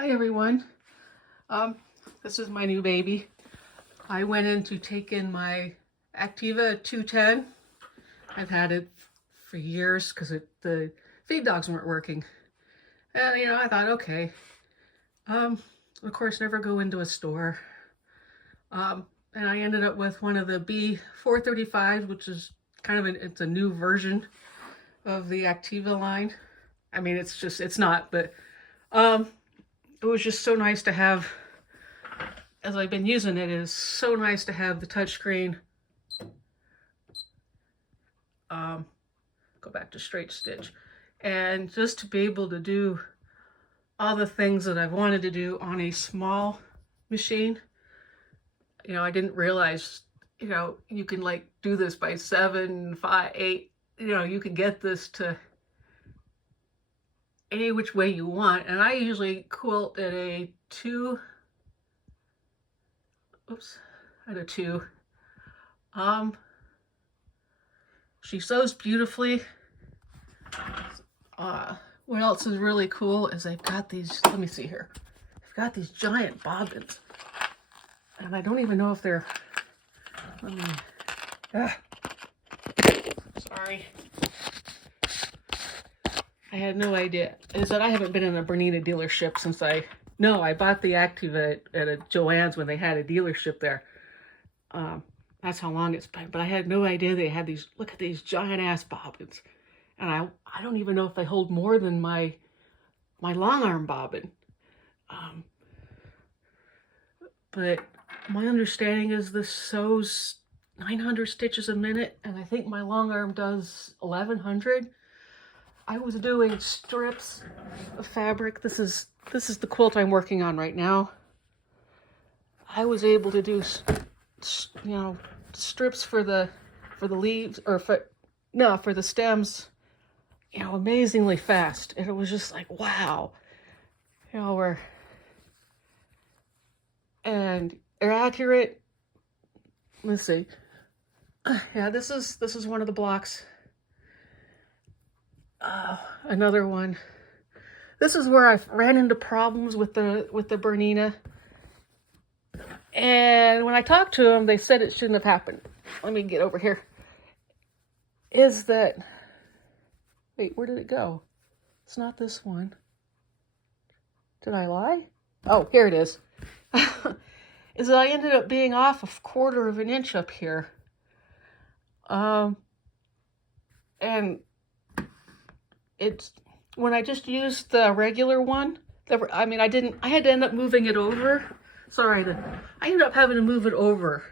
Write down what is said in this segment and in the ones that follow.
Hi everyone. This is my new baby. I went in to take in my Activa 210. I've had it for years because the feed dogs weren't working. And I thought, okay. Of course, never go into a store. And I ended up with one of the B435, which is it's a new version of the Activa line. I mean, it's not, but it was just so nice to have, as I've been using it, is so nice to have the touchscreen. Go back to straight stitch. And just to be able to do all the things that I've wanted to do on a small machine. I didn't realize, you can like do this by 7, 5, 8, you can get this to any which way you want. And I usually quilt at a 2. Oops, at a 2. She sews beautifully. What else is really cool is I've got these, let me see here. I've got these giant bobbins. And I don't even know if they're, sorry. I had no idea. Is that I haven't been in a Bernina dealership since I bought the Activa at a Joann's when they had a dealership there. That's how long it's been. But I had no idea they had these, look at these giant ass bobbins. And I don't even know if they hold more than my long arm bobbin. But my understanding is this sews 900 stitches a minute, and I think my long arm does 1100. I was doing strips of fabric. This is the quilt I'm working on right now. I was able to do, strips for the leaves, or for the stems, amazingly fast. And it was just like, wow, and they're accurate. Let's see. Yeah, this is one of the blocks. Another one. This is where I've ran into problems with the Bernina. And when I talked to them, they said it shouldn't have happened. Let me get over here. Is that, wait, where did it go? It's not this one. Did I lie? Oh, here it is. Is that I ended up being off 1/4 of an inch up here. And it's, when I just used the regular one, I had to end up moving it over. I ended up having to move it over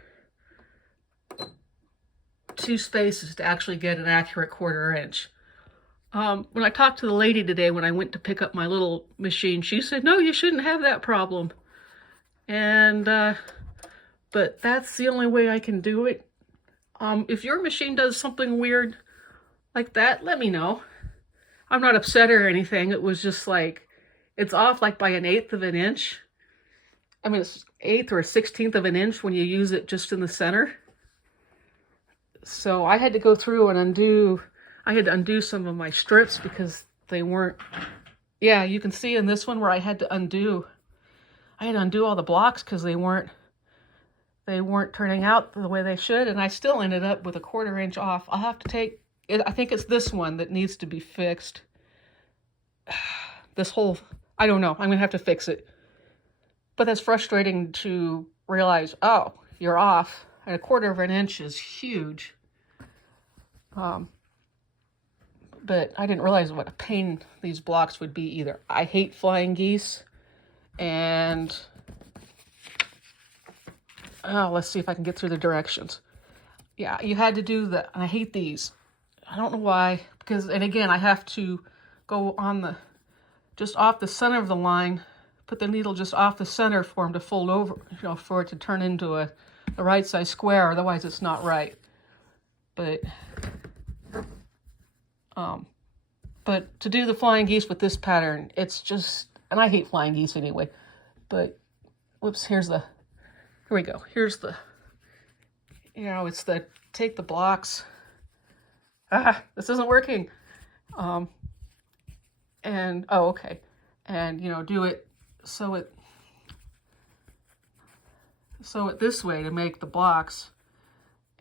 2 spaces to actually get an accurate 1/4 inch. When I talked to the lady today, when I went to pick up my little machine, she said, no, you shouldn't have that problem. And, but that's the only way I can do it. If your machine does something weird like that, let me know. I'm not upset or anything. It was just like, it's off like by 1/8 of an inch. I mean, it's 1/8 or 1/16 of an inch when you use it just in the center. So I had to go through and undo some of my strips because they weren't, yeah, you can see in this one where I had to undo all the blocks because they weren't turning out the way they should. And I still ended up with a 1/4 inch off. I'll have to take it. I think it's this one that needs to be fixed. This whole, I don't know. I'm going to have to fix it. But that's frustrating to realize, oh, you're off. And 1/4 of an inch is huge. But I didn't realize what a pain these blocks would be either. I hate flying geese. And let's see if I can get through the directions. Yeah, you had to do that. I hate these. I don't know why. And again, I have to go on just off the center of the line, put the needle just off the center for them to fold over, for it to turn into a right size square. Otherwise, it's not right. But to do the flying geese with this pattern, it's just, and I hate flying geese anyway. But whoops, here we go. Here's the, it's the take the blocks. This isn't working. And, oh, okay. And, do it sew it this way to make the blocks.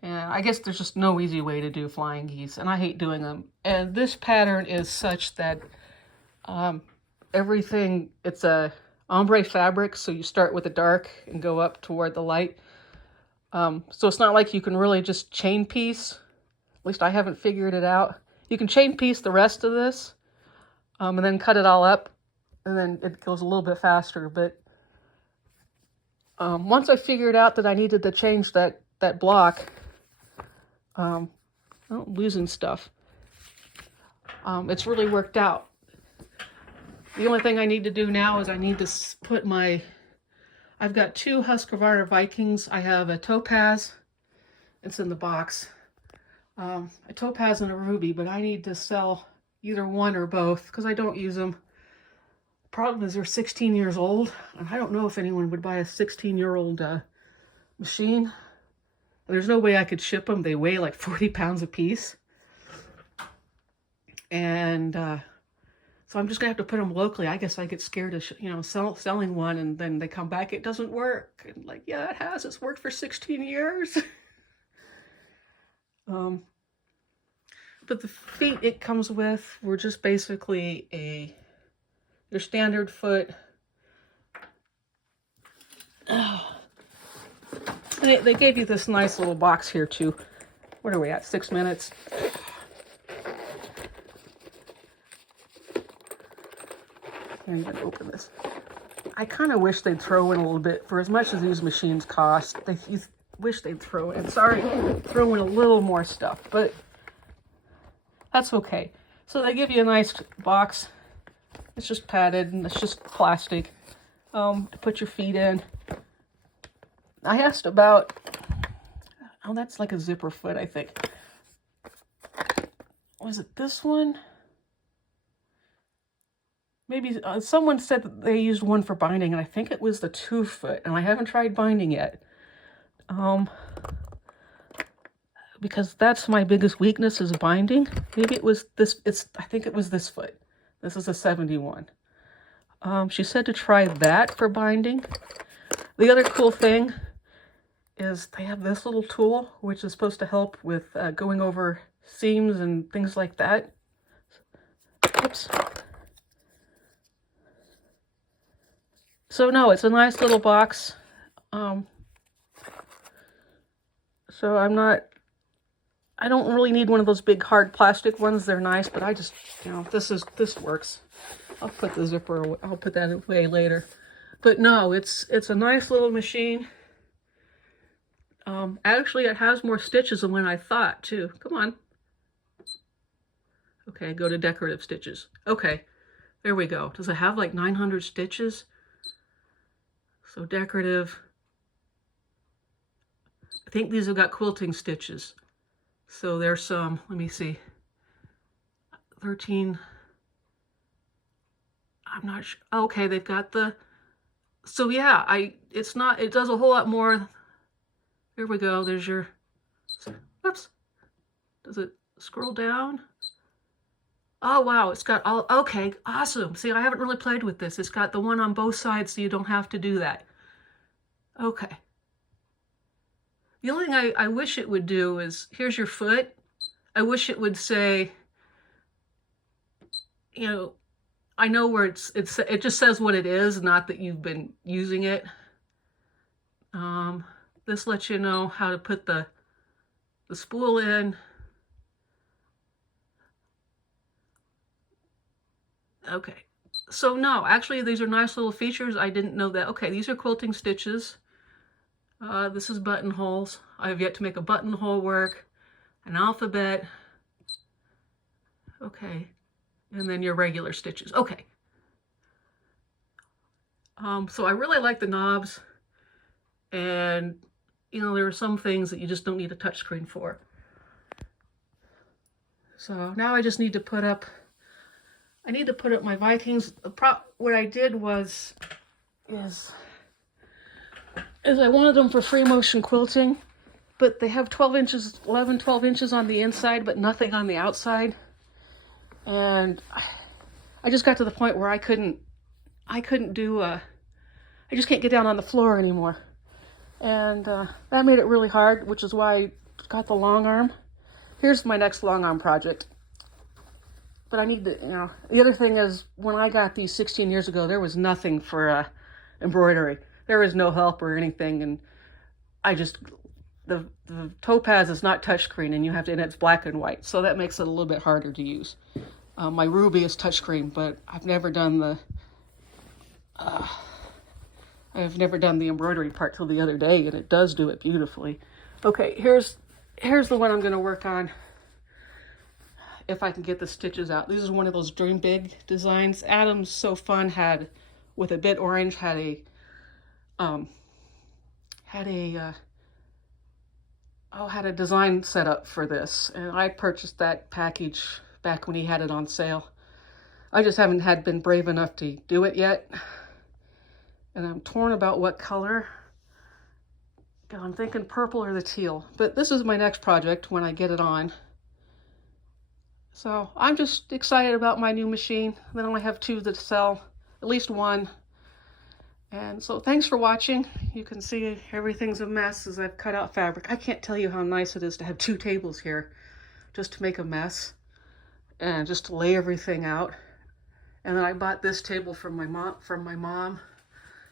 And I guess there's just no easy way to do flying geese, and I hate doing them. And this pattern is such that everything, it's a ombre fabric, so you start with the dark and go up toward the light. So it's not like you can really just chain piece. At least I haven't figured it out. You can chain piece the rest of this and then cut it all up, and then it goes a little bit faster. But once I figured out that I needed to change that block, I'm losing stuff. It's really worked out. The only thing I need to do now is I need to put I've got 2 Husqvarna Vikings. I have a topaz. It's in the box. A topaz and a ruby, but I need to sell either one or both because I don't use them. The problem is they're 16 years old, and I don't know if anyone would buy a 16-year-old machine. There's no way I could ship them. They weigh like 40 pounds a piece. And so I'm just gonna have to put them locally. I guess I get scared of, selling one, and then they come back, it doesn't work. And like, yeah, it has. It's worked for 16 years. But the feet it comes with were just basically your standard foot. Oh. And they gave you this nice little box here too. What are we at? 6 minutes. I'm gonna open this. I kind of wish they'd throw in a little bit, for as much as these machines cost. You wish they'd throw in. Sorry, throw in a little more stuff, but that's okay. So they give you a nice box. It's just padded and it's just plastic to put your feet in. I asked about, oh, that's like a zipper foot, I think. Was it this one? Maybe someone said that they used one for binding, and I think it was the 2 foot, and I haven't tried binding yet. Because that's my biggest weakness is binding. Maybe it was this, I think it was this foot. This is a 71. She said to try that for binding. The other cool thing is they have this little tool, which is supposed to help with going over seams and things like that. Oops. So no, it's a nice little box. So I don't really need one of those big hard plastic ones. They're nice, but I just, this works. I'll put the zipper away. I'll put that away later. But no, it's a nice little machine. Actually, it has more stitches than when I thought too. Come on. Okay, go to decorative stitches. Okay, there we go. Does it have like 900 stitches? So decorative. I think these have got quilting stitches. So there's some, let me see, 13. I'm not sure. Okay, they've got the, so yeah, it does a whole lot more. Here we go. There's your, oops. Does it scroll down? Oh, wow. It's got all, okay, awesome. See, I haven't really played with this. It's got the one on both sides, so you don't have to do that. Okay. The only thing I wish it would do is, here's your foot. I wish it would say, I know where it just says what it is, not that you've been using it. This lets you know how to put the spool in. Okay, so no, actually these are nice little features. I didn't know that. Okay, these are quilting stitches. This is buttonholes. I have yet to make a buttonhole work, an alphabet. Okay, and then your regular stitches. Okay. So I really like the knobs, and there are some things that you just don't need a touchscreen for. So now I just need to put up, my Vikings. What I did is I wanted them for free motion quilting, but they have 12 inches on the inside, but nothing on the outside. And I just got to the point where I couldn't I couldn't do, I just can't get down on the floor anymore. And that made it really hard, which is why I got the long arm. Here's my next long arm project. But I need to, you know, the other thing is when I got these 16 years ago, there was nothing for embroidery. There was no help or anything. And I just, the Topaz is not touchscreen, and you have to, and it's black and white. So that makes it a little bit harder to use. My Ruby is touchscreen, but I've never done the embroidery part till the other day, and it does do it beautifully. Okay, here's the one I'm going to work on if I can get the stitches out. This is one of those Dream Big designs. Adam's So Fun had, with a bit orange, had a design set up for this, and I purchased that package back when he had it on sale. I just haven't been brave enough to do it yet, and I'm torn about what color. I'm thinking purple or the teal, but this is my next project when I get it on. So I'm just excited about my new machine. Then I only have 2 to sell, at least 1. And so thanks for watching. You can see everything's a mess as I've cut out fabric. I can't tell you how nice it is to have 2 tables here just to make a mess and just to lay everything out. And then I bought this table from my mom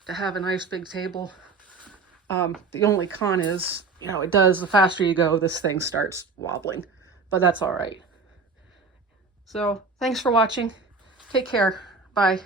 to have a nice big table. The only con is, you know, the faster you go, this thing starts wobbling, but that's all right. So thanks for watching. Take care. Bye.